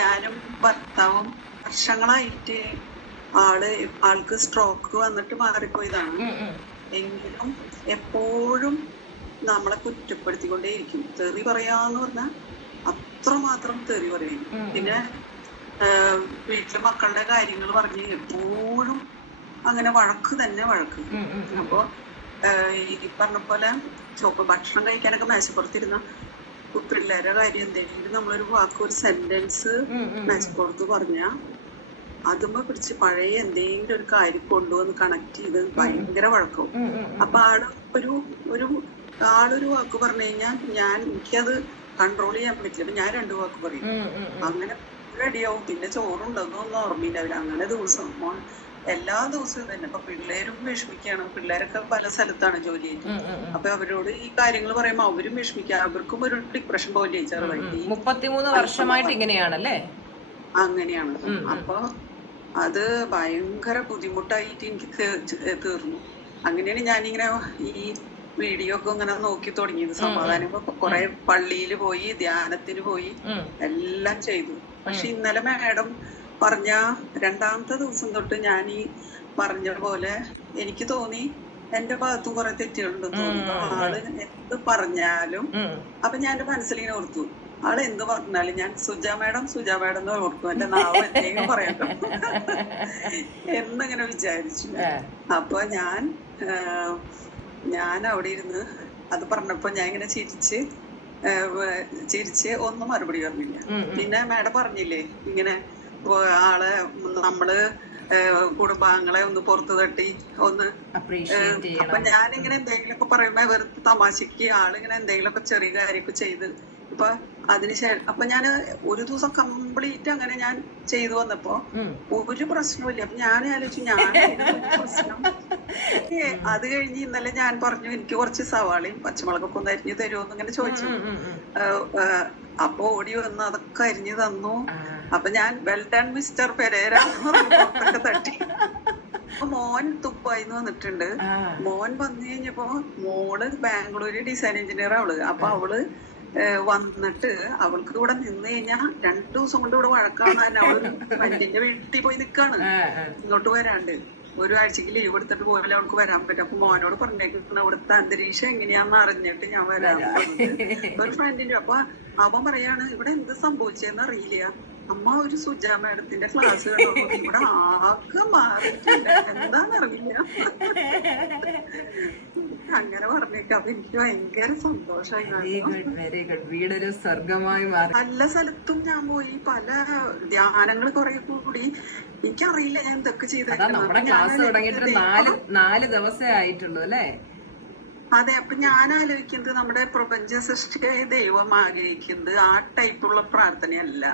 ഞാനും ഭർത്താവും വർഷങ്ങളായിട്ട് ആൾക്ക് സ്ട്രോക്ക് വന്നിട്ട് മാറിപ്പോയതാണ്. എങ്കിലും എപ്പോഴും നമ്മളെ കുറ്റപ്പെടുത്തിക്കൊണ്ടേയിരിക്കും. തെറി പറയാന്ന് പറഞ്ഞാൽ അത്രമാത്രം തെറി പറയും. പിന്നെ വീട്ടിലെ മക്കളുടെ കാര്യങ്ങൾ പറഞ്ഞ് എപ്പോഴും അങ്ങനെ വഴക്ക് തന്നെ വഴക്ക്. അപ്പൊ ഈ പറഞ്ഞ പോലെ ഭക്ഷണം കഴിക്കാനൊക്കെ മേശപ്പുറത്തിരുന്ന പിള്ളേരുടെ കാര്യം എന്തെങ്കിലും നമ്മളൊരു വാക്ക്, ഒരു സെന്റൻസ് മേശപ്പുറത്ത് പറഞ്ഞാ അതുമ്മ പിടിച്ച് പഴയ എന്തെങ്കിലും ഒരു കാര്യം കൊണ്ടുവന്ന് കണക്ട് ചെയ്ത് ഭയങ്കര വഴക്കവും. അപ്പൊ ആളൊരു വാക്ക് പറഞ്ഞു കഴിഞ്ഞാൽ എനിക്കത് കൺട്രോൾ ചെയ്യാൻ പറ്റില്ല. അപ്പൊ ഞാൻ 2 വാക്ക് പറയും. അങ്ങനെ റെഡിയാവും. പിന്നെ ചോറുണ്ടെന്നൊന്നും ഓർമ്മയില്ലാവില്ല. അങ്ങനെ ദിവസം എല്ലാ ദിവസവും തന്നെ. അപ്പൊ പിള്ളേരും വിഷമിക്കാണ്. പിള്ളേരൊക്കെ പല സ്ഥലത്താണ് ജോലി ചെയ്യുന്നത്. അപ്പൊ അവരോട് ഈ കാര്യങ്ങൾ പറയുമ്പോ അവരും വിഷമിക്കുക. അവർക്കും ഒരു ഡിപ്രഷൻ പോലെ ചെറുതായിട്ട്. 33 വർഷമായിട്ട് ഇങ്ങനെയാണല്ലേ? അങ്ങനെയാണ്. അപ്പൊ അത് ഭയങ്കര ബുദ്ധിമുട്ടായിട്ട് എനിക്ക് തീർന്നു. അങ്ങനെയാണ് ഞാനിങ്ങനെ ഈ വീഡിയോ ഒക്കെ ഇങ്ങനെ നോക്കി തുടങ്ങിയത്. സമാധാനം കുറെ പള്ളിയിൽ പോയി, ധ്യാനത്തിന് പോയി, എല്ലാം ചെയ്തു. പക്ഷെ ഇന്നലെ മാഡം പറഞ്ഞ 2ാമത്തെ ദിവസം തൊട്ട് ഞാൻ ഈ പറഞ്ഞ പോലെ എനിക്ക് തോന്നി എന്റെ ഭാഗത്തും കുറെ തെറ്റുകളുണ്ടെന്ന് തോന്നി. ആള് എന്ത് പറഞ്ഞാലും അപ്പൊ ഞാൻ എന്റെ മനസ്സിലിങ്ങനെ ഓർത്തു, ആള് എന്ത് പറഞ്ഞാലും ഞാൻ സുജ മാഡം എന്ന് ഓർക്കും. എന്റെ നാവ് എന്തെങ്കിലും പറയട്ടോ എന്നിങ്ങനെ വിചാരിച്ചു. അപ്പൊ ഞാൻ അവിടെ ഇരുന്ന് അത് പറഞ്ഞപ്പോ ഞാൻ ഇങ്ങനെ ചിരിച്ച് ഒന്നും മറുപടി പറഞ്ഞില്ല. പിന്നെ മാഡം പറഞ്ഞില്ലേ ഇങ്ങനെ ആളെ നമ്മള് കുടുംബാംഗങ്ങളെ ഒന്ന് പുറത്തു തട്ടി ഒന്ന്. അപ്പൊ ഞാനിങ്ങനെ എന്തെങ്കിലുമൊക്കെ പറയുമ്പോ വെറുതെ തമാശക്ക് ആളിങ്ങനെ എന്തെങ്കിലുമൊക്കെ ചെറിയ കാര്യമൊക്കെ ചെയ്ത് ഇപ്പൊ അതിനുശേഷം അപ്പൊ ഞാൻ ഒരു ദിവസം കംപ്ലീറ്റ് അങ്ങനെ ഞാൻ ചെയ്തു വന്നപ്പോ ഒരു പ്രശ്നമില്ല. അപ്പൊ ഞാൻ ആലോചിച്ചു പ്രശ്നം. അത് കഴിഞ്ഞ് ഇന്നലെ ഞാൻ പറഞ്ഞു എനിക്ക് കുറച്ച് സവാളയും പച്ചമുളകൊക്കെ ഒന്ന് അരിഞ്ഞു തരുമോന്ന് ഇങ്ങനെ ചോദിച്ചു. അപ്പൊ ഓടി വന്ന് അതൊക്കെ അരിഞ്ഞു തന്നു. അപ്പൊ ഞാൻ വെൽ ഡൺ മിസ്റ്റർ പെരേര പുറത്തൊക്കെ തട്ടി. അപ്പൊ മോൻ തുപ്പായിന്ന് വന്നിട്ടുണ്ട്. മോൻ വന്നു കഴിഞ്ഞപ്പോ മോള് ബാംഗ്ലൂര് ഡിസൈൻ എഞ്ചിനീയർ അവള്. അപ്പൊ അവള് വന്നിട്ട് അവൾക്ക് ഇവിടെ നിന്ന് കഴിഞ്ഞാൽ 2 ദിവസം കൊണ്ട് ഇവിടെ വഴക്കാണ്. അവളൊരു ഫ്രണ്ടിന്റെ വീട്ടിൽ പോയി നിക്കാണ്, ഇങ്ങോട്ട് വരാണ്ട്. 1 ആഴ്ചക്ക് ലീവ് എടുത്തിട്ട് പോയാലും അവൾക്ക് വരാൻ പറ്റും. അപ്പൊ മോനോട് പറഞ്ഞേക്കുന്ന അവിടുത്തെ അന്തരീക്ഷം എങ്ങനെയാന്ന് അറിഞ്ഞിട്ട് ഞാൻ വരാൻ ഒരു ഫ്രണ്ടിന്റെ. അപ്പൊ അവൻ പറയാണ് ഇവിടെ എന്ത് സംഭവിച്ചെന്ന് അറിയില്ല അമ്മ, ഒരു സുജ മാഡത്തിന്റെ ക്ലാസ് കണ്ടോ ഇവിടെ ആകെ മാറിയിട്ടുണ്ട്, എന്താന്നറിയില്ല. അങ്ങനെ പറഞ്ഞേക്കാം. അപ്പൊ എനിക്ക് ഭയങ്കര സന്തോഷമായി. വീടൊരു സ്വർഗമായി മാറി. പല സ്ഥലത്തും ഞാൻ പോയി, പല ധ്യാനങ്ങൾ കുറെ കൂടി. എനിക്കറിയില്ല ഞാൻ എന്തൊക്കെ ചെയ്തേക്കുന്നത്. നമ്മുടെ ക്ലാസ് തുടങ്ങിയിട്ട് 4 ദിവസമേ ആയിട്ടുള്ളൂ അല്ലേ? അതെ. അപ്പൊ ഞാൻ ആലോചിക്കുന്നത് നമ്മുടെ പ്രപഞ്ച സൃഷ്ടിയായ ദൈവം ആഗ്രഹിക്കുന്നത് ആ ടൈപ്പുള്ള പ്രാർത്ഥനയല്ല.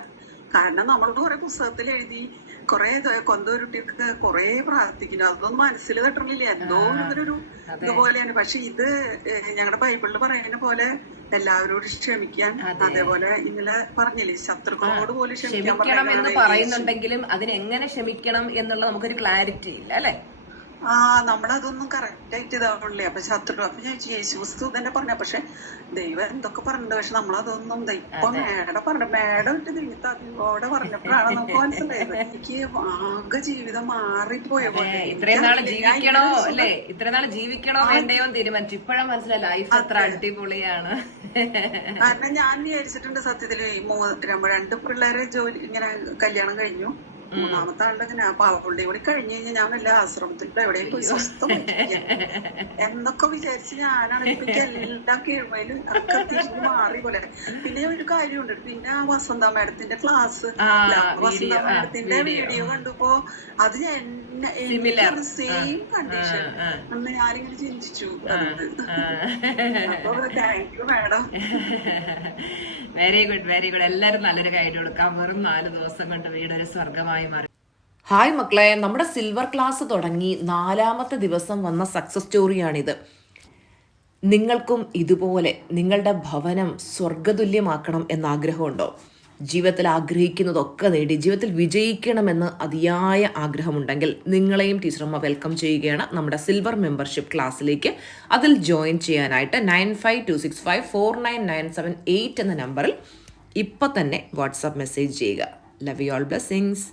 കാരണം നമ്മൾ കുറെ പുസ്തകത്തിൽ എഴുതി കുറെ കൊന്തോരുട്ടിയൊക്കെ കുറെ പ്രാർത്ഥിക്കുന്നു, അതൊന്നും മനസ്സിൽ തട്ടുന്നില്ല. എന്തോ ഒരു ഇതുപോലെയാണ്. പക്ഷെ ഇത് ഞങ്ങളുടെ ബൈബിളിൽ പറയുന്ന പോലെ എല്ലാവരോടും ക്ഷമിക്കാൻ, അതേപോലെ ഇന്നലെ പറഞ്ഞില്ലേ ശത്രുക്കളോട് പോലും ക്ഷമിക്കണം എന്ന് പറയുന്നുണ്ടെങ്കിലും അതിനെങ്ങനെ ക്ഷമിക്കണം എന്നുള്ള നമുക്കൊരു ക്ലാരിറ്റി ഇല്ല അല്ലെ? നമ്മളതൊന്നും കറക്റ്റ് ആയിട്ട് ഇതാവണില്ലേ. അപ്പൊ ശത്രു അപ്പൊ ഞാൻ യേശുക്രിസ്തു തന്നെ പറഞ്ഞ, പക്ഷെ ദൈവം എന്തൊക്കെ പറഞ്ഞിട്ടുണ്ട്. പക്ഷെ നമ്മളതൊന്നും ഇപ്പൊ മേടം ഇട്ട് അതിനോടെ പറഞ്ഞപ്പോഴാണ് നമുക്ക് മനസ്സിലായത്. എനിക്ക് ആകെ ജീവിതം മാറിപ്പോയ പോലെ. ഇത്രയും നാള് ജീവിക്കണോ അല്ലേ, ഇത്രയും നാള് ജീവിക്കണോ വേണ്ടയോ തീരുമാനിച്ചു. ഇപ്പോഴാ മനസ്സിലായി ലൈഫ് എത്ര അടിപൊളിയാണ്. കാരണം ഞാൻ വിചാരിച്ചിട്ടുണ്ട് സത്യത്തില് 2 പിള്ളേരെ ഇങ്ങനെ കല്യാണം കഴിഞ്ഞു. 3ാമത്തെ ആളുടെ ഇങ്ങനെ. അപ്പൊ അവളുടെ കൂടി കഴിഞ്ഞു കഴിഞ്ഞാൽ ഞാൻ വല്ല ആശ്രമത്തിലോ എവിടെയും പോയി സ്വസ്ഥം എന്നൊക്കെ വിചാരിച്ച് ഞാനാണ് എനിക്ക് എല്ലാ കീഴ്മയിലും ഒക്കെ തിരിഞ്ഞു മാറി പോലെ. പിന്നെ ഒരു കാര്യമുണ്ട്, പിന്നെ വസന്ത മാഡത്തിന്റെ ക്ലാസ്, വസന്ത മാഡത്തിന്റെ വീഡിയോ കണ്ടപ്പോ അത് സെയിം കണ്ടീഷൻ അന്ന് ഞാനിങ്ങനെ ചിന്തിച്ചു. അപ്പൊ thank you madam. Very good. എല്ലാരും നല്ലൊരു ഗൈഡ് കൊടുക്കാം. വെറും 4 ദിവസം കൊണ്ട് വീടൊരു സ്വർഗമായി മാറി. ഹായ് മക്കളെ, നമ്മുടെ സിൽവർ ക്ലാസ് തുടങ്ങി 4ാമത്തെ ദിവസം വന്ന സക്സസ് സ്റ്റോറിയാണിത്. നിങ്ങൾക്കും ഇതുപോലെ നിങ്ങളുടെ ഭവനം സ്വർഗതുല്യമാക്കണം എന്നാഗ്രഹമുണ്ടോ? ജീവിതത്തിൽ ആഗ്രഹിക്കുന്നതൊക്കെ നേടി ജീവിതത്തിൽ വിജയിക്കണമെന്ന് അതിയായ ആഗ്രഹമുണ്ടെങ്കിൽ നിങ്ങളെയും ടീച്ചറമ്മ വെൽക്കം ചെയ്യുകയാണ് നമ്മുടെ സിൽവർ മെമ്പർഷിപ്പ് ക്ലാസ്സിലേക്ക്. അതിൽ ജോയിൻ ചെയ്യാനായിട്ട് 9526549978 എന്ന നമ്പറിൽ ഇപ്പം തന്നെ വാട്സാപ്പ് മെസ്സേജ് ചെയ്യുക. Love you all, blessings.